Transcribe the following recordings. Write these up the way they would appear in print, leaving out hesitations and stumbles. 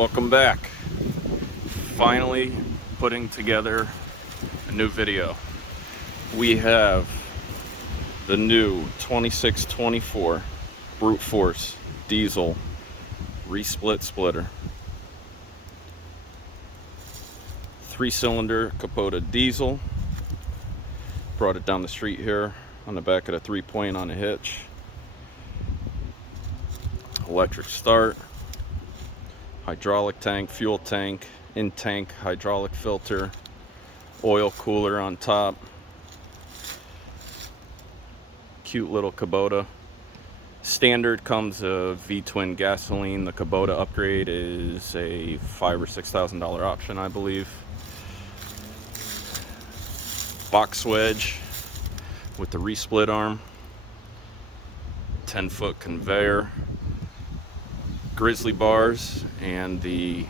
Welcome back. Finally putting together a new video. We have the new 2624 Brute Force diesel resplit splitter. 3-cylinder Kubota diesel. Brought it down the street here on the back of the 3-point on a hitch. Electric start. Hydraulic tank, fuel tank, in-tank hydraulic filter, oil cooler on top. Cute little Kubota. Standard comes a V-twin gasoline. The Kubota upgrade is a $5,000 or $6,000 option, I believe. Box wedge with the resplit arm. 10-foot conveyor. Grizzly bars and the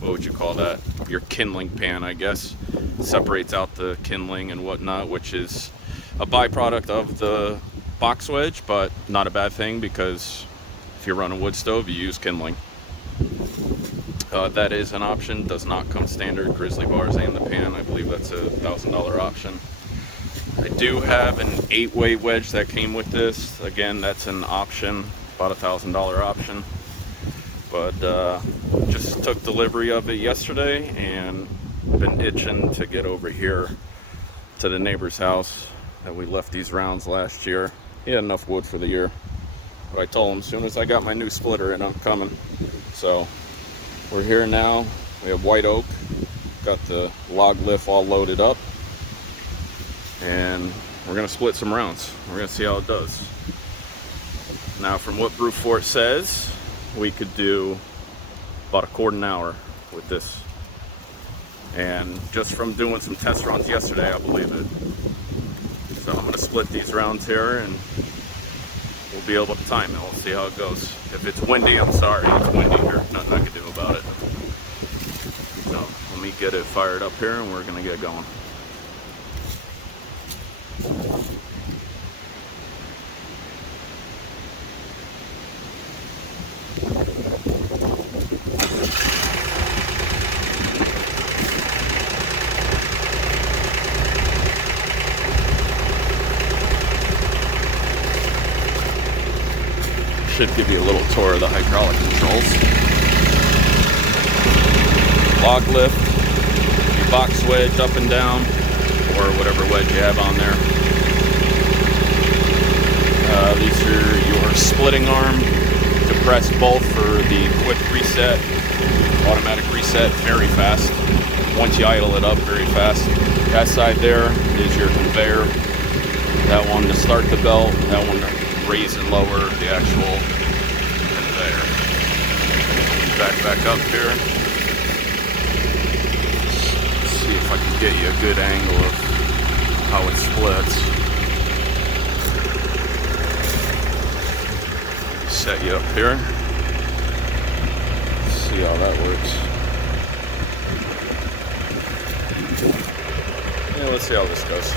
what would you call that, your kindling pan, I guess, separates out the kindling and whatnot, which is a byproduct of the box wedge, but not a bad thing because if you're running wood stove, you use kindling. That is an option. Does not come standard. Grizzly bars and the pan, I believe that's a $1,000 option. I do have an 8-way wedge that came with this. Again, that's an option, about a $1,000 option. But just took delivery of it yesterday and been itching to get over here to the neighbor's house that we left these rounds last year. He had enough wood for the year, but I told him as soon as I got my new splitter in, I'm coming. So we're here now. We have white oak, got the log lift all loaded up, and we're gonna split some rounds. We're gonna see how it does. Now, from what Brute Force says, we could do about a quarter an hour with this. And just from doing some test runs yesterday, I believe it. So I'm gonna split these rounds here and we'll be able to time it. We'll see how it goes. If it's windy, I'm sorry, it's windy here. Nothing I can do about it. So let me get it fired up here and we're gonna get going. Should give you a little tour of the hydraulic controls. Log lift, your box wedge up and down, or whatever wedge you have on there. These are your splitting arm. Depress both for the quick reset, automatic reset, very fast. Once you idle it up, very fast. That side there is your conveyor. That one to start the belt, that one to raise and lower the actual conveyor. Back up here. Let's see if I can get you a good angle of how it splits. Set you up here. See how that works. Yeah, let's see how this goes.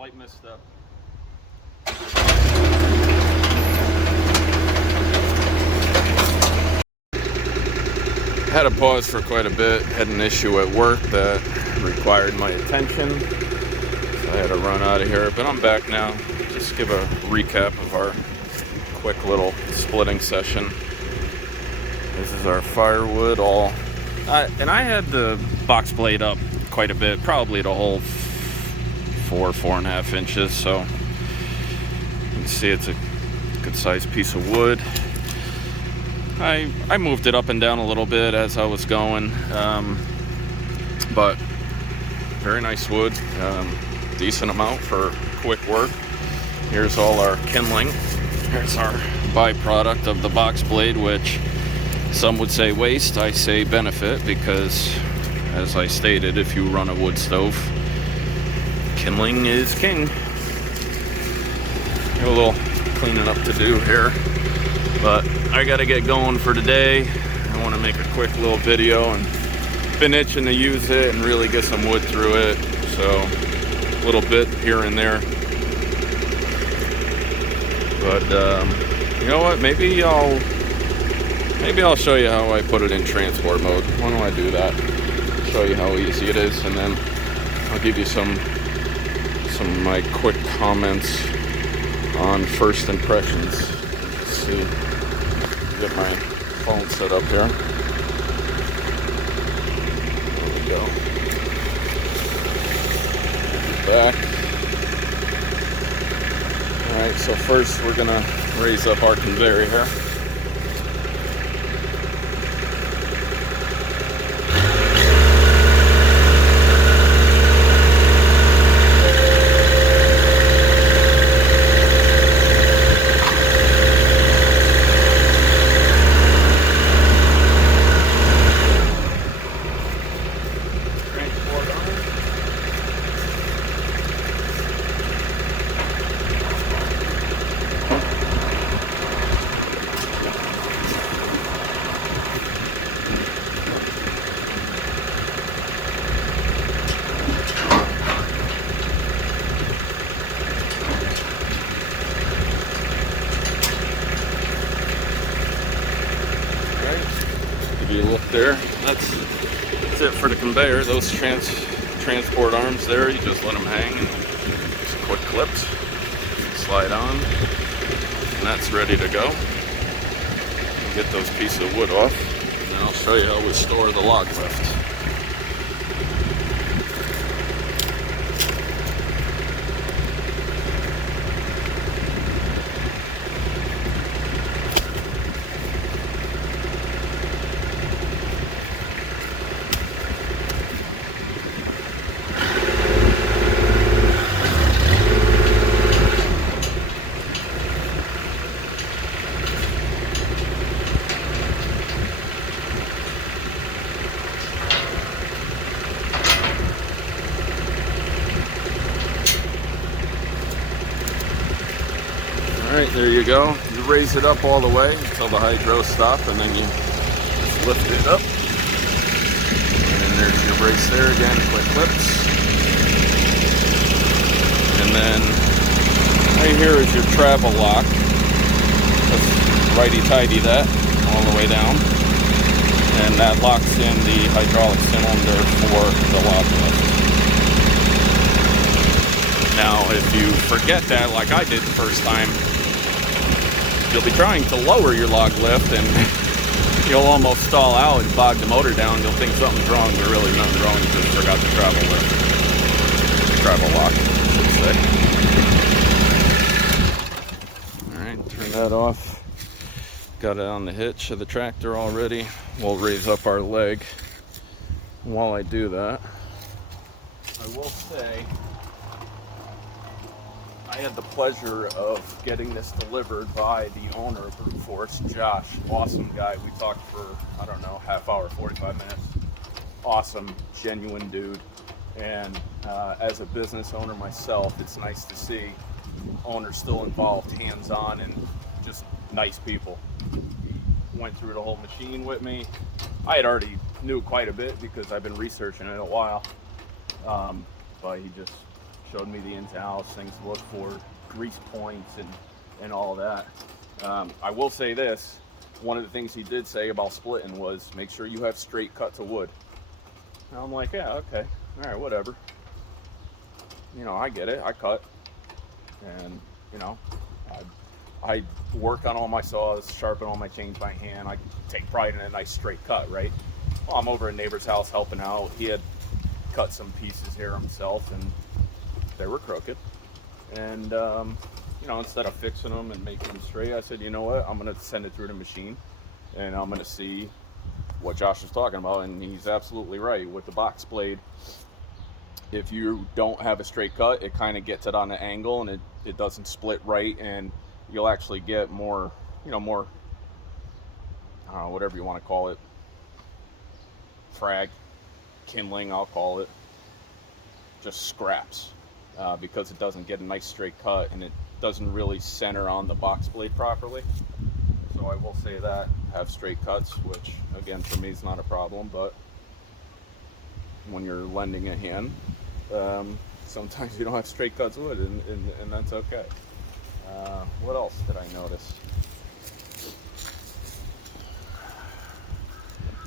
slight misstep. Had a pause for quite a bit. Had an issue at work that required my attention, so I had to run out of here. But I'm back now. Just give a recap of our quick little splitting session. This is our firewood all. And I had the box blade up quite a bit, probably the whole 4.5 inches. So you can see it's a good sized piece of wood. I moved it up and down a little bit as I was going, but very nice wood, decent amount for quick work. Here's all our kindling. Here's our byproduct of the box blade, which some would say waste, I say benefit, because as I stated, if you run a wood stove, kindling is king. Got a little cleaning up to do here, but I gotta get going for today. I want to make a quick little video, and been itching to use it and really get some wood through it, so a little bit here and there. But you know what, maybe I'll show you how I put it in transport mode. Why don't I do that? Show you how easy it is, and then I'll give you some of my quick comments on first impressions. Let's see. Get my phone set up here. There we go. Back. Alright, so first we're gonna raise up our conveyor here. Give you a look there. That's it for the conveyor. Those transport arms there, you just let them hang and just quick clips, slide on, and that's ready to go. Get those pieces of wood off, and then I'll show you how we store the log lift. Alright, there you go. You raise it up all the way until the hydro stops, and then you just lift it up. And there's your brace there again, quick clips. And then right here is your travel lock. Just righty-tighty that all the way down. And that locks in the hydraulic cylinder for the log lift. Now, if you forget that, like I did the first time, you'll be trying to lower your log lift and you'll almost stall out and bog the motor down. You'll think something's wrong, but really nothing's wrong. You just forgot the travel lift. Travel lock, I should say. Alright, turn that off. Got it on the hitch of the tractor already. We'll raise up our leg. While I do that, I will say I had the pleasure of getting this delivered by the owner of Brute Force, Josh. Awesome guy. We talked for, I don't know, half hour, 45 minutes. Awesome, genuine dude. And as a business owner myself, it's nice to see owners still involved, hands-on, and just nice people. He went through the whole machine with me. I had already knew quite a bit because I've been researching it a while. But he just showed me the ins and outs, things to look for, grease points, and all that. I will say this, one of the things he did say about splitting was make sure you have straight cuts of wood. And I'm like, yeah, okay, all right, whatever. You know, I get it, I cut. And, you know, I work on all my saws, sharpen all my chains by hand. I take pride in a nice straight cut, right? Well, I'm over at a neighbor's house helping out. He had cut some pieces here himself, and they were crooked. And, you know, instead of fixing them and making them straight, I said, you know what? I'm going to send it through the machine, and I'm going to see what Josh was talking about. And he's absolutely right. With the box blade, if you don't have a straight cut, it kind of gets it on an angle, and it doesn't split right, and you'll actually get more, you know, more, I don't know, whatever you want to call it, frag, kindling, I'll call it, just scraps, because it doesn't get a nice straight cut, and it doesn't really center on the box blade properly. So I will say that, have straight cuts, which again for me is not a problem, but when you're lending a hand, sometimes you don't have straight cuts wood, and that's okay. What else did I notice?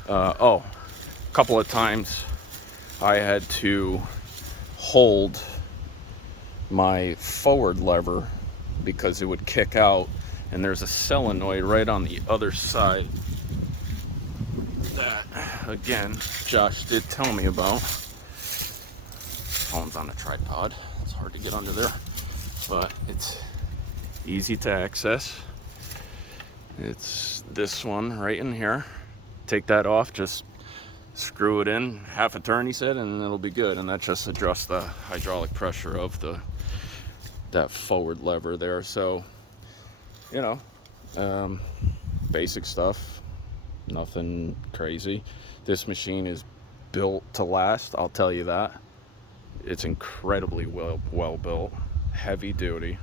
A couple of times I had to hold my forward lever because it would kick out, and there's a solenoid right on the other side that, again, Josh did tell me about. Phone's on a tripod, it's hard to get under there, but it's easy to access. It's this one right in here. Take that off, just screw it in half a turn, he said, and it'll be good. And that just adjusts the hydraulic pressure of that forward lever there. So, you know, basic stuff, nothing crazy. This machine is built to last, I'll tell you that. It's incredibly well built, heavy duty.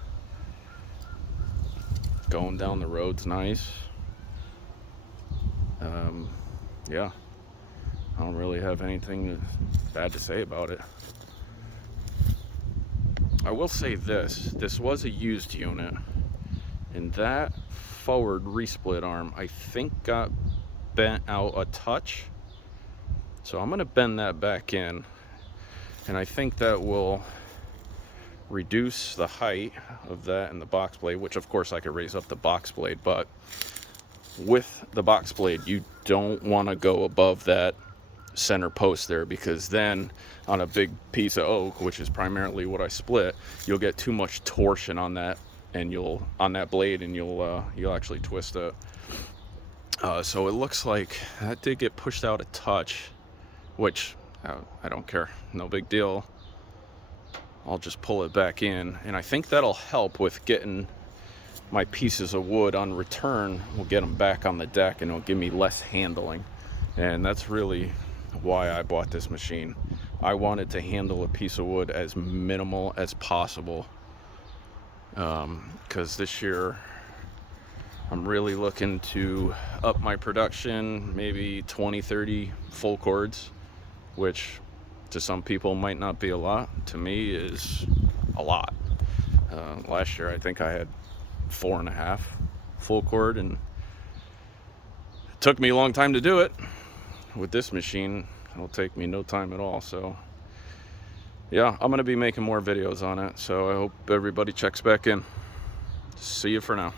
Going down the road's nice. Yeah, I don't really have anything bad to say about it. I will say this was a used unit, and that forward resplit arm I think got bent out a touch, so I'm going to bend that back in, and I think that will reduce the height of that and the box blade, which of course I could raise up the box blade, but with the box blade you don't want to go above that center post there, because then on a big piece of oak, which is primarily what I split, you'll get too much torsion on that, and you'll actually twist it. So it looks like that did get pushed out a touch, which I don't care, no big deal. I'll just pull it back in, and I think that'll help with getting my pieces of wood on return. We'll get them back on the deck, and it'll give me less handling. And that's really why I bought this machine. I wanted to handle a piece of wood as minimal as possible, because this year I'm really looking to up my production, maybe 20-30 full cords, which to some people might not be a lot. To me is a lot. Last year I think I had 4.5 full cord, and it took me a long time to do it. With this machine, it'll take me no time at all. So yeah, I'm gonna be making more videos on it, so I hope everybody checks back in. See you for now.